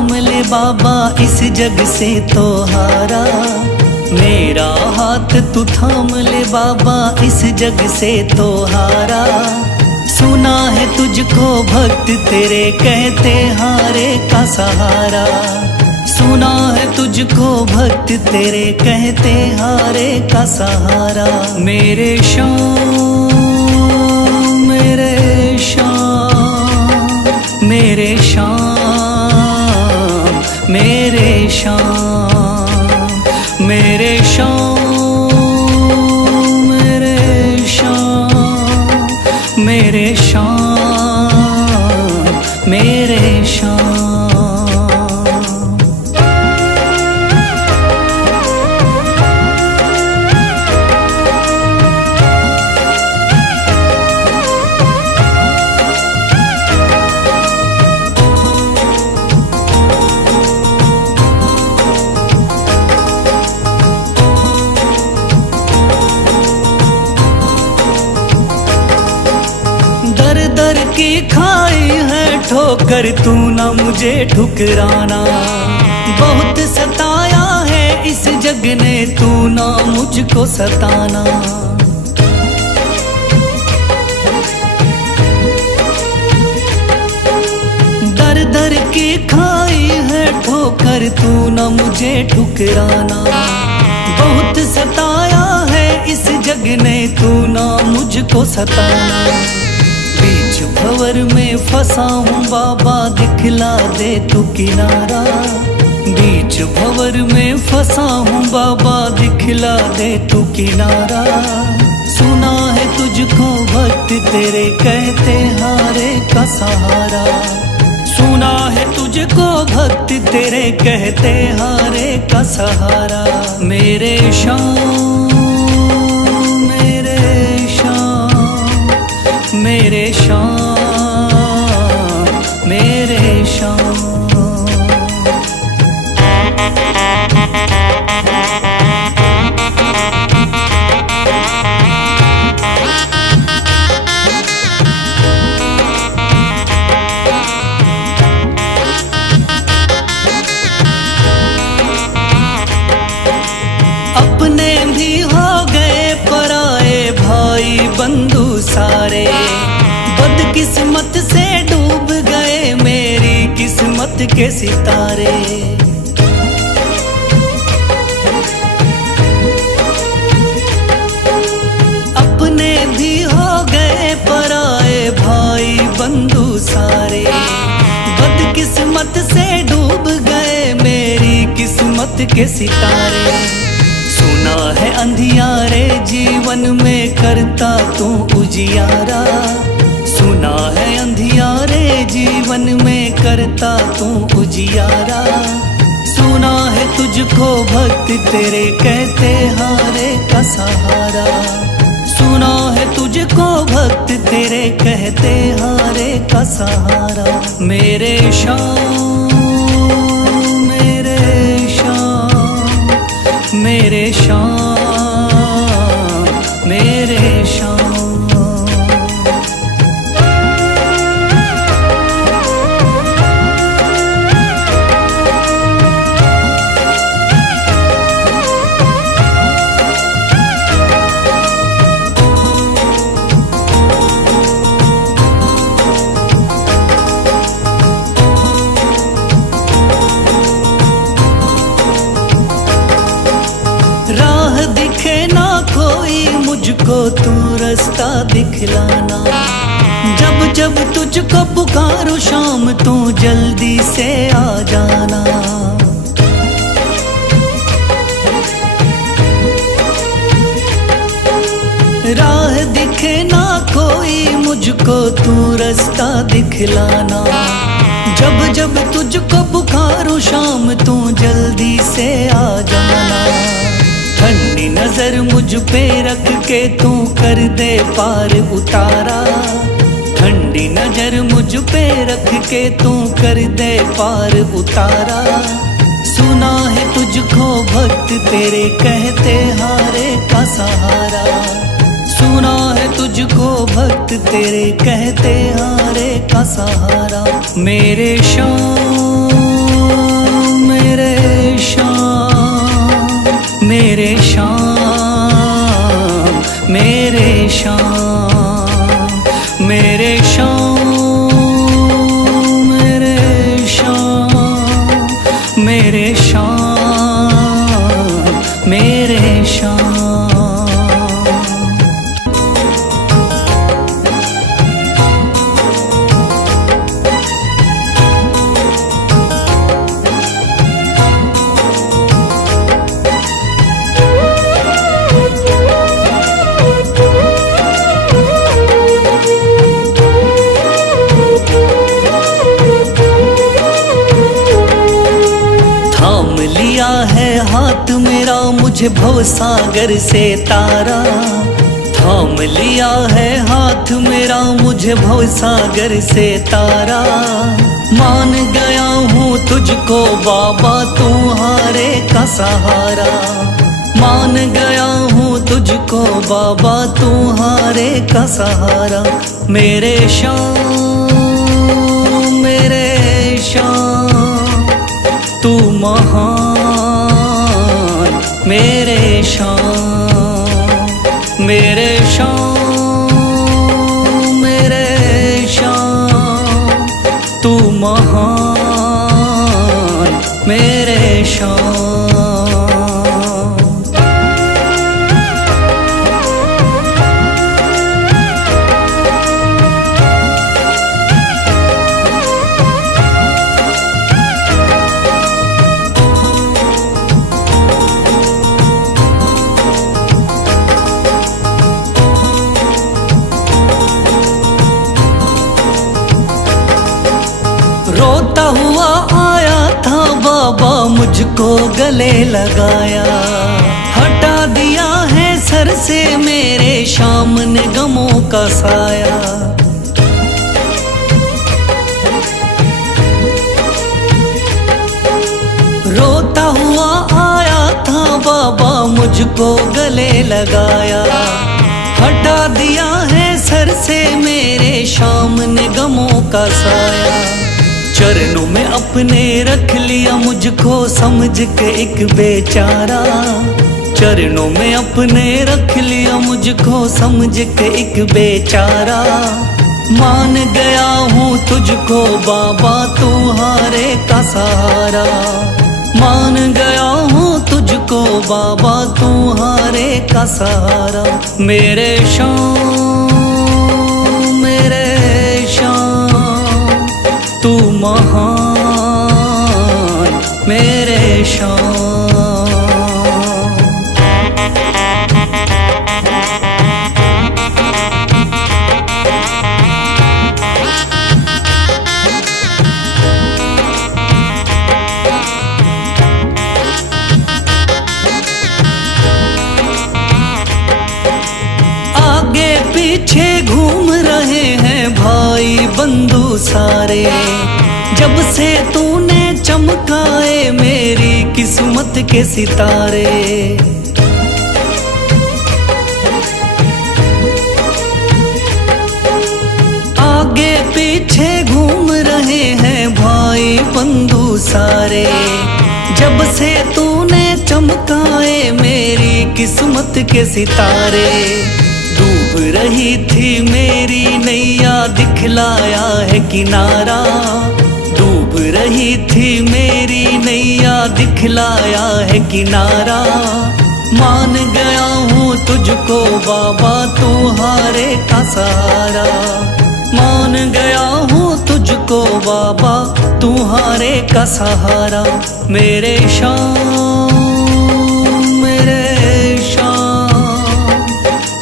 थाम ले बाबा इस जग से तो हारा। मेरा हाथ तू थाम ले बाबा इस जग से तो हारा। सुना है तुझको भक्त तेरे कहते हारे का सहारा। सुना है तुझको भक्त तेरे कहते हारे का सहारा। मेरे श्याम मेरे श्याम मेरे श्याम मेरे श्याम मेरे श्याम मेरे श्याम मेरे श्याम मेरे श्याम। दर की खाई है ठोकर तू ना मुझे ठुकराना। बहुत सताया है इस जग ने तू ना मुझको सताना। दर दर की खाई है ठोकर तू ना मुझे ठुकराना। बहुत सताया है इस जग ने तू ना मुझको सताना। बीच भंवर में फंसा हूँ बाबा दिखला दे तू किनारा। बीच भंवर में फंसा हूँ बाबा दिखला दे तू किनारा। सुना है तुझको भक्त तेरे कहते हारे का सहारा। सुना है तुझको भक्त तेरे कहते हारे का सहारा। मेरे श्याम मेरे श्याम मेरे श्याम मेरे श्याम। अपने भी हो गए पराए भाई बंधु सारे। बदकिस्मत से डूब गए मेरी किस्मत के सितारे। अपने भी हो गए पराए भाई बंधु सारे। बदकिस्मत से डूब गए मेरी किस्मत के सितारे। सुना है अंधियारे जीवन में करता तू उजियारा। सुना है अंधियारे जीवन में करता तू उजियारा। सुना है तुझको भक्त तेरे कहते हारे का सहारा। सुना है तुझको भक्त तेरे कहते हारे का सहारा। मेरे श्याम मेरे श्याम मेरे श्याम मेरे श्याम। राह दिखे ना कोई मुझको तू रास्ता दिखलाना। जब जब तुझको पुकारूं शाम तू जल्दी से आ जाना। राह दिखे ना कोई मुझको तू रास्ता दिखलाना। जब जब तुझको पुकारूं शाम तू जल्दी से आ जाना। ठंडी नजर मुझ पे रख के तू कर दे पार उतारा। ठंडी नजर मुझ पे रख के तू कर दे पार उतारा। सुना है तुझको भक्त तेरे कहते हारे का सहारा। सुना है तुझको भक्त तेरे कहते हारे का सहारा। मेरे श्याम श्याम मेरे श्याम मेरे श्याम मेरे श्याम मेरे श्याम मेरे श्याम मेरे श्याम। थाम लिया है हाथ मेरा मुझे भवसागर से तारा, थाम लिया है हाथ मेरा मुझे भवसागर से तारा। मान गया हूँ तुझको बाबा तुम्हारे का सहारा, मान गया हूँ तुझको बाबा तुम्हारे का सहारा। मेरे श्याम मेरे श्याम तू महान, मेरे श्याम मेरे श्याम मेरे श्याम तू महान, मेरे श्याम। रोता हुआ आया था बाबा मुझको गले लगाया, हटा दिया है सर से मेरे श्याम ने गमों का साया। रोता हुआ आया था बाबा मुझको गले लगाया, हटा दिया है सर से मेरे श्याम ने गमों का साया। चरणों में अपने रख लिया मुझको समझ के एक बेचारा, चरणों में अपने रख लिया मुझको समझ के एक बेचारा। मान गया हूँ तुझको बाबा तुम्हारे का सहारा, मान गया हूँ तुझको बाबा तुम्हारे का सहारा। मेरे श्याम मेरे श्याम तू महान, मेरे श्याम। आगे पीछे घूम रहे हैं भाई बंधु सारे, जब से तूने चमकाए मेरी किस्मत के सितारे। आगे पीछे घूम रहे हैं भाई बंधु सारे, जब से तूने चमकाए मेरी किस्मत के सितारे। डूब रही थी मेरी नैया दिखलाया है किनारा, डूब रही थी मेरी नैया दिखलाया है किनारा। मान गया हूँ तुझको बाबा तुम्हारे का सहारा, मान गया हूँ तुझको बाबा तुम्हारे का सहारा। मेरे श्याम मेरे श्याम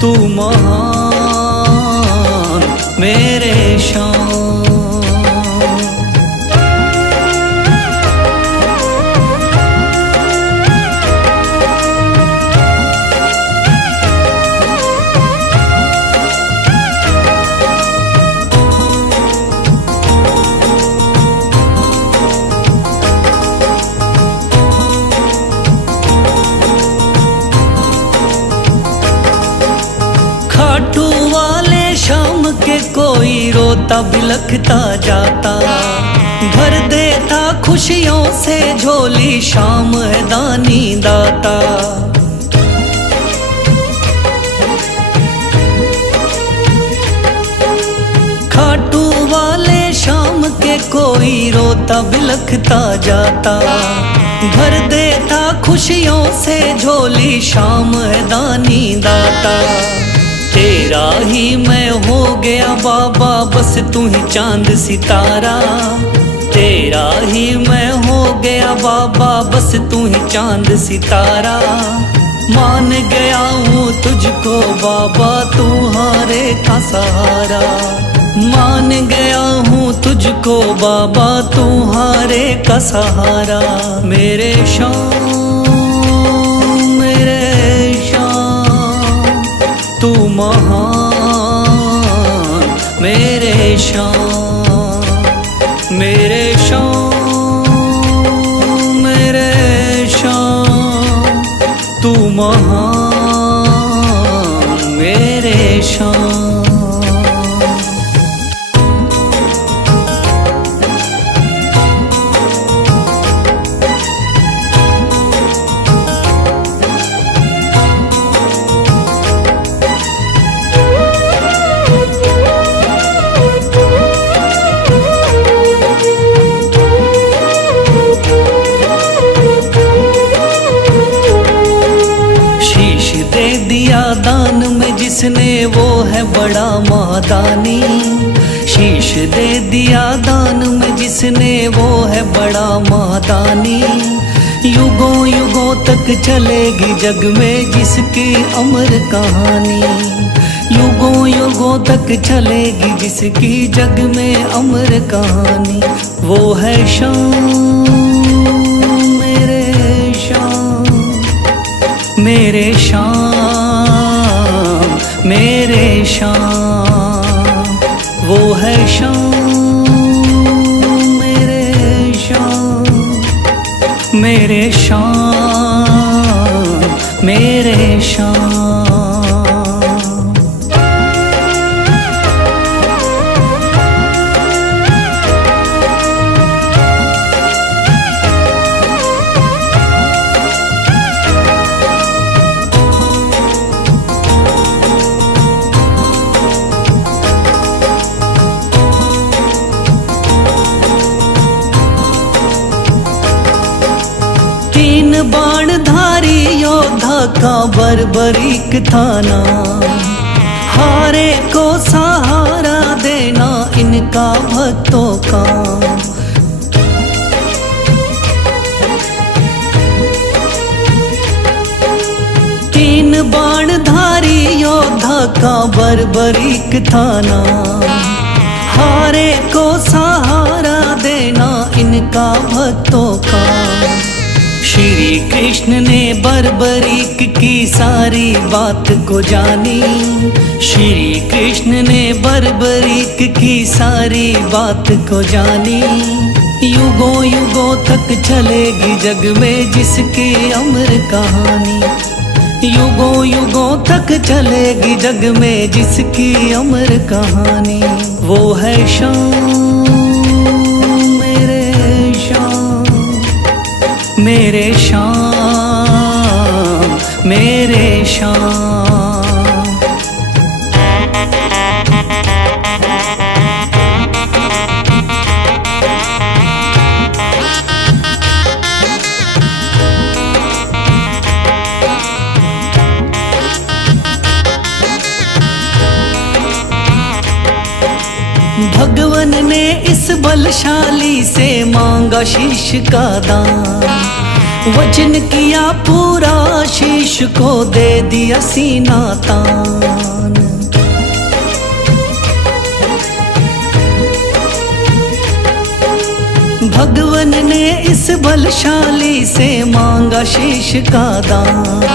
तू महान, मेरे श्याम। खाटू वाले शाम के कोई रोता बिलखता जाता, भर देता खुशी खुशियों से झोली, शाम है दानी दाता। खाटू वाले शाम के कोई रोता बिलखता जाता, भर देता खुशियों से झोली, शाम है दानी दाता। तेरा ही मैं हो गया बाबा, बस तू ही चांद सितारा। तेरा ही मैं हो गया बाबा, बस तू ही चांद सितारा। मान गया हूँ तुझको बाबा, तू हारे का सहारा। मान गया हूँ तुझको बाबा, तू हारे का सहारा। मेरे शाम, मेरे शाम, तू महान। मेरे शाम, मेरे शाम, मेरे शाम, तू महान। मेरे शाम। दान में जिसने वो है बड़ा मादानी। शीश दे दिया दान में जिसने वो है बड़ा मादानी। युगों युगों तक चलेगी जग में जिसकी अमर कहानी। युगों युगों तक चलेगी जिसकी जग में अमर कहानी। वो है शाम, मेरे शाम, मेरे शाम, मेरे शाम। वो है शाम, मेरे शाम, मेरे शाम, मेरे शाम। बाणधारी योद्धा का बर्बरीक थाना, हारे को सहारा देना इनका भक्तों का। तीन बाणधारी योद्धा का बर्बरीक थाना, हारे को सहारा देना इनका भक्तों का। श्री कृष्ण ने बर्बरीक की सारी बात को जानी। श्री कृष्ण ने बर्बरीक की सारी बात को जानी। युगों युगों तक चलेगी जग में जिसकी अमर कहानी। युगों युगों तक चलेगी जग में जिसकी अमर कहानी। वो है शाम, मेरे शाम, मेरे शाम, मेरे शाम। भगवन ने इस बलशाली से मांगा शीश का दान। वचन किया पूरा, शीश को दे दिया सीना तान। भगवन ने इस बलशाली से मांगा शीश का दान।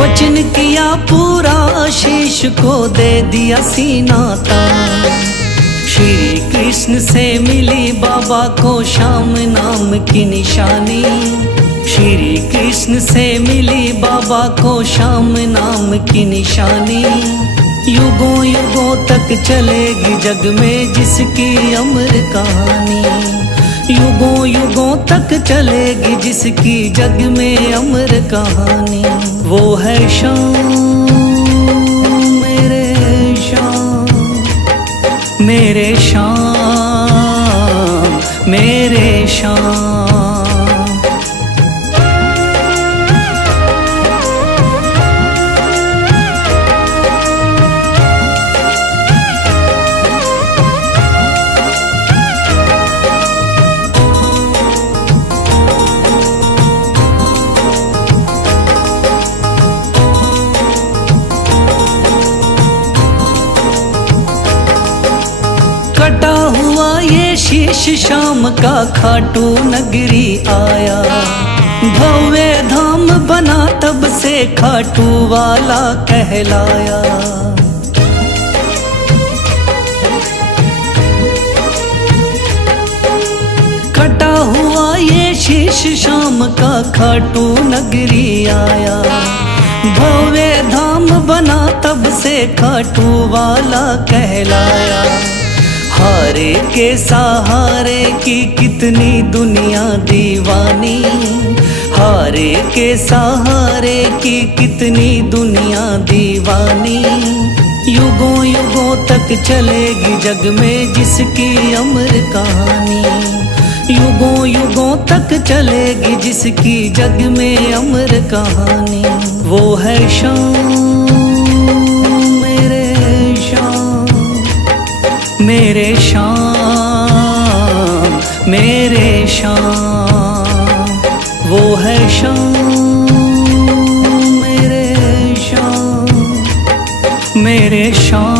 वचन किया पूरा, शीश को दे दिया सीना तान। श्री कृष्ण से मिली बाबा को श्याम नाम की निशानी। श्री कृष्ण से मिली बाबा को श्याम नाम की निशानी। युगों युगों तक चलेगी जग में जिसकी अमर कहानी। युगों युगों तक चलेगी जिसकी जग में अमर कहानी। वो है शाम मेरे शाम, मेरे शाम, मेरे शाम। कटा हुआ ये शीश शाम का खाटू नगरी आया। भव्य धाम बना तब से खाटू वाला कहलाया। कटा हुआ ये शीश शाम का खाटू नगरी आया। भव्य धाम बना तब से खाटू वाला कहलाया। हारे के सहारे की कितनी दुनिया दीवानी। हारे के सहारे की कितनी दुनिया दीवानी। युगों युगों तक चलेगी जग में जिसकी अमर कहानी। युगों युगों तक चलेगी जिसकी जग में अमर कहानी। वो है शाम मेरे शाम, मेरे शाम, मेरे शाम। वो है शाम मेरे शाम, मेरे शाम।